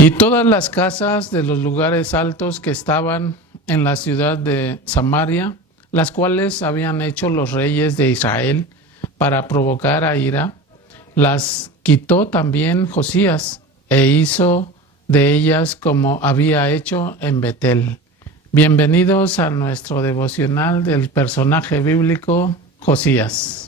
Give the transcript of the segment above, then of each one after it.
Y todas las casas de los lugares altos que estaban en la ciudad de Samaria, las cuales habían hecho los reyes de Israel para provocar a ira, las quitó también Josías e hizo de ellas como había hecho en Betel. Bienvenidos a nuestro devocional del personaje bíblico Josías.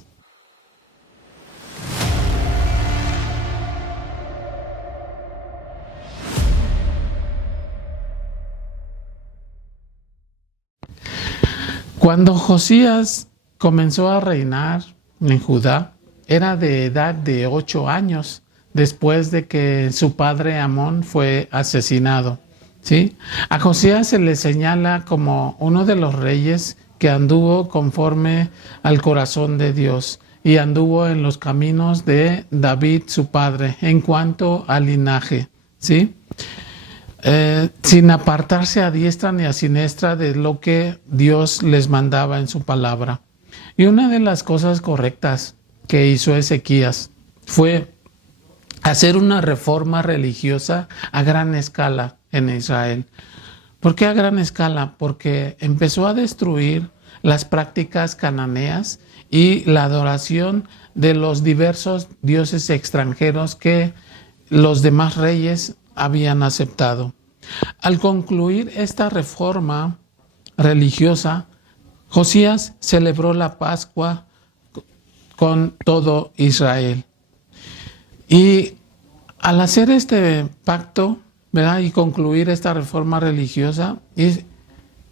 Cuando Josías comenzó a reinar en Judá, era de edad de 8 años, después de que su padre Amón fue asesinado. ¿Sí? A Josías se le señala como uno de los reyes que anduvo conforme al corazón de Dios y anduvo en los caminos de David, su padre, en cuanto al linaje. ¿Sí? Sin apartarse a diestra ni a siniestra de lo que Dios les mandaba en su palabra. Y una de las cosas correctas que hizo Ezequías fue hacer una reforma religiosa a gran escala en Israel. ¿Por qué a gran escala? Porque empezó a destruir las prácticas cananeas y la adoración de los diversos dioses extranjeros que los demás reyes habían aceptado. Al concluir esta reforma religiosa, Josías celebró la Pascua con todo Israel. Y al hacer este pacto, ¿verdad? Y concluir esta reforma religiosa,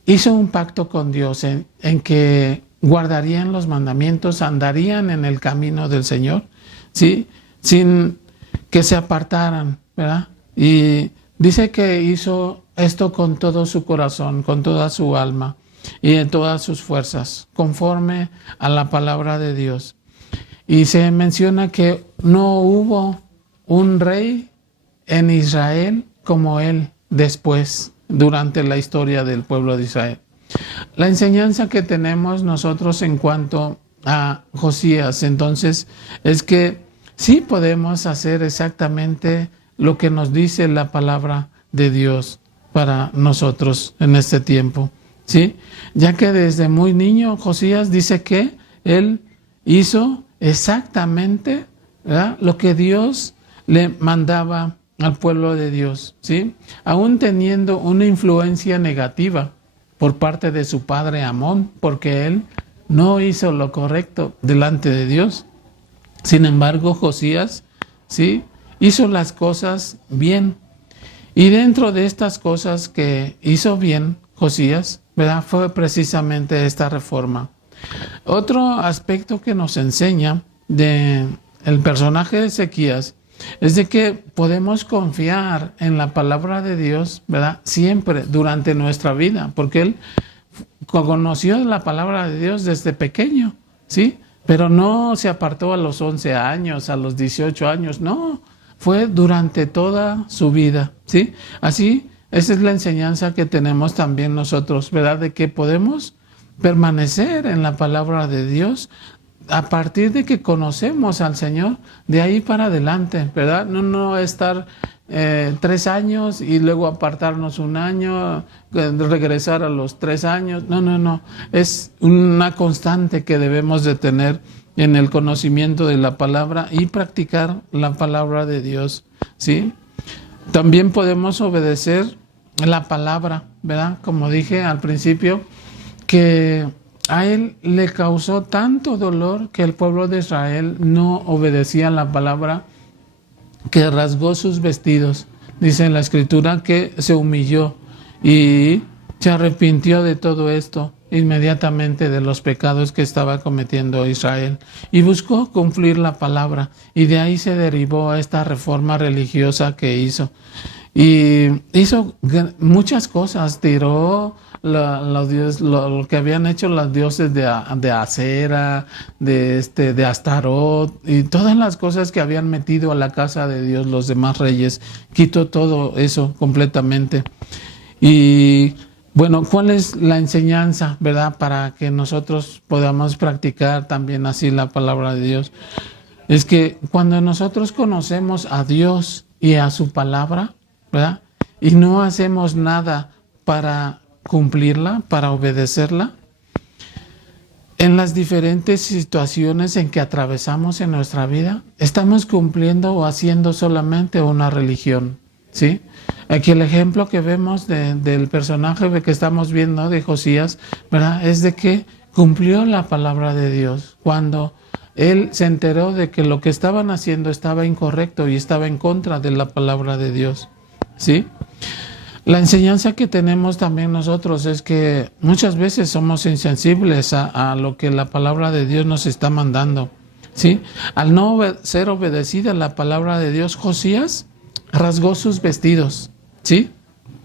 hizo un pacto con Dios en que guardarían los mandamientos, andarían en el camino del Señor, ¿sí? Sin que se apartaran, ¿verdad? Y dice que hizo esto con todo su corazón, con toda su alma y en todas sus fuerzas, conforme a la palabra de Dios. Y se menciona que no hubo un rey en Israel como él después, durante la historia del pueblo de Israel. La enseñanza que tenemos nosotros en cuanto a Josías, entonces, es que sí podemos hacer exactamente lo que nos dice la palabra de Dios para nosotros en este tiempo, ¿sí? Ya que desde muy niño Josías dice que él hizo exactamente, ¿verdad?, lo que Dios le mandaba al pueblo de Dios, ¿sí? Aún teniendo una influencia negativa por parte de su padre Amón, porque él no hizo lo correcto delante de Dios. Sin embargo, Josías, ¿sí?, hizo las cosas bien. Y dentro de estas cosas que hizo bien Josías, ¿verdad?, fue precisamente esta reforma. Otro aspecto que nos enseña de el personaje de Ezequías es de que podemos confiar en la palabra de Dios, ¿verdad?, siempre durante nuestra vida, porque él conoció la palabra de Dios desde pequeño, ¿sí? Pero no se apartó a los 11 años, a los 18 años, no, fue durante toda su vida, ¿sí? Así, esa es la enseñanza que tenemos también nosotros, ¿verdad?, de que podemos permanecer en la palabra de Dios a partir de que conocemos al Señor, de ahí para adelante, ¿verdad? No estar 3 años y luego apartarnos 1 año, regresar a los 3 años. No. Es una constante que debemos de tener en el conocimiento de la palabra y practicar la palabra de Dios, ¿sí? También podemos obedecer la palabra, ¿verdad? Como dije al principio, que a él le causó tanto dolor que el pueblo de Israel no obedecía la palabra, que rasgó sus vestidos. Dice en la escritura que se humilló y se arrepintió de todo esto inmediatamente, de los pecados que estaba cometiendo Israel, y buscó cumplir la palabra, y de ahí se derivó a esta reforma religiosa que hizo. Y hizo muchas cosas, tiró lo que habían hecho los dioses de Acera, de Astarot, y todas las cosas que habían metido a la casa de Dios los demás reyes, quitó todo eso completamente. Y bueno, ¿cuál es la enseñanza, verdad, para que nosotros podamos practicar también así la palabra de Dios? Es que cuando nosotros conocemos a Dios y a su palabra, ¿verdad? Y no hacemos nada para cumplirla, para obedecerla. En las diferentes situaciones en que atravesamos en nuestra vida, estamos cumpliendo o haciendo solamente una religión, ¿sí? Aquí el ejemplo que vemos del personaje que estamos viendo de Josías, ¿verdad? Es de que cumplió la palabra de Dios cuando él se enteró de que lo que estaban haciendo estaba incorrecto y estaba en contra de la palabra de Dios, ¿sí? La enseñanza que tenemos también nosotros es que muchas veces somos insensibles a lo que la palabra de Dios nos está mandando, ¿sí? Al no ser obedecida la palabra de Dios, Josías rasgó sus vestidos, ¿sí?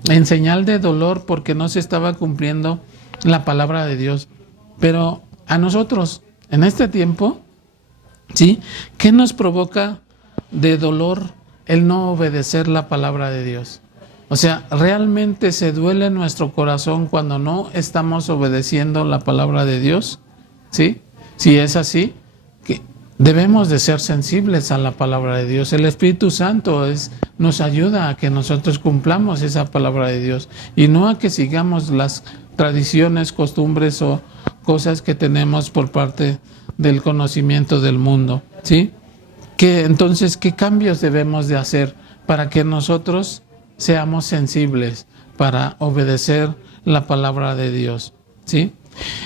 En señal de dolor porque no se estaba cumpliendo la palabra de Dios. Pero a nosotros, en este tiempo, ¿sí? ¿Qué nos provoca de dolor el no obedecer la palabra de Dios? O sea, realmente se duele nuestro corazón cuando no estamos obedeciendo la palabra de Dios, ¿sí? Si es así, que debemos de ser sensibles a la palabra de Dios. El Espíritu Santo nos ayuda a que nosotros cumplamos esa palabra de Dios y no a que sigamos las tradiciones, costumbres o cosas que tenemos por parte del conocimiento del mundo, ¿sí? Entonces, ¿qué cambios debemos de hacer para que nosotros seamos sensibles para obedecer la palabra de Dios, ¿sí?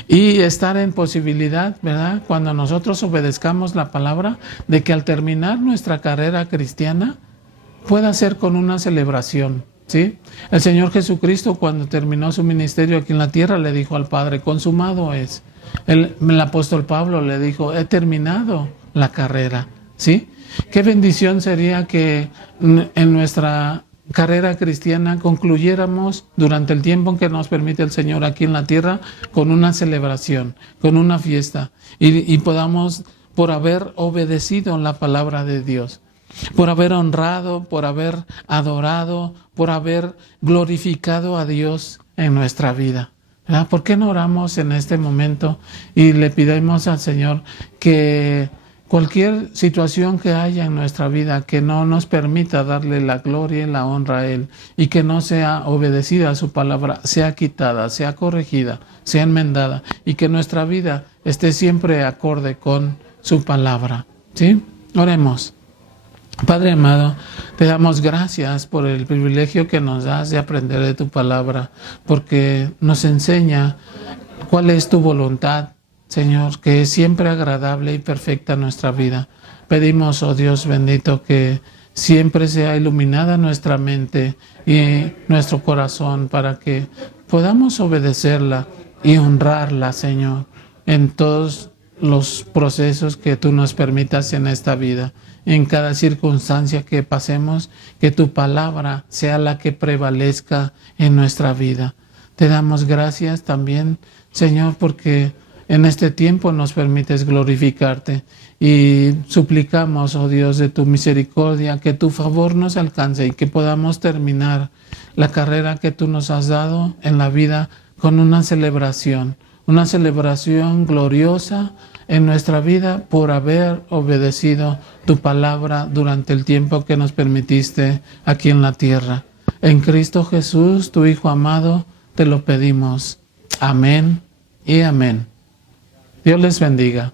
Y estar en posibilidad, ¿verdad? Cuando nosotros obedezcamos la palabra, de que al terminar nuestra carrera cristiana pueda ser con una celebración, ¿sí? El Señor Jesucristo, cuando terminó su ministerio aquí en la tierra, le dijo al Padre, consumado es. El apóstol Pablo le dijo, he terminado la carrera, ¿sí? Qué bendición sería que en nuestra carrera cristiana concluyéramos durante el tiempo que nos permite el Señor aquí en la tierra con una celebración, con una fiesta y podamos, por haber obedecido la palabra de Dios, por haber honrado, por haber adorado, por haber glorificado a Dios en nuestra vida, ¿verdad? ¿Por qué no oramos en este momento y le pidamos al Señor que cualquier situación que haya en nuestra vida que no nos permita darle la gloria y la honra a Él y que no sea obedecida a su palabra, sea quitada, sea corregida, sea enmendada y que nuestra vida esté siempre acorde con su palabra, ¿sí? Oremos. Padre amado, te damos gracias por el privilegio que nos das de aprender de tu palabra, porque nos enseña cuál es tu voluntad, Señor, que es siempre agradable y perfecta en nuestra vida. Pedimos, oh Dios bendito, que siempre sea iluminada nuestra mente y nuestro corazón para que podamos obedecerla y honrarla, Señor, en todos los procesos que tú nos permitas en esta vida. En cada circunstancia que pasemos, que tu palabra sea la que prevalezca en nuestra vida. Te damos gracias también, Señor, porque en este tiempo nos permites glorificarte y suplicamos, oh Dios, de tu misericordia, que tu favor nos alcance y que podamos terminar la carrera que tú nos has dado en la vida con una celebración gloriosa en nuestra vida por haber obedecido tu palabra durante el tiempo que nos permitiste aquí en la tierra. En Cristo Jesús, tu Hijo amado, te lo pedimos. Amén y amén. Dios les bendiga.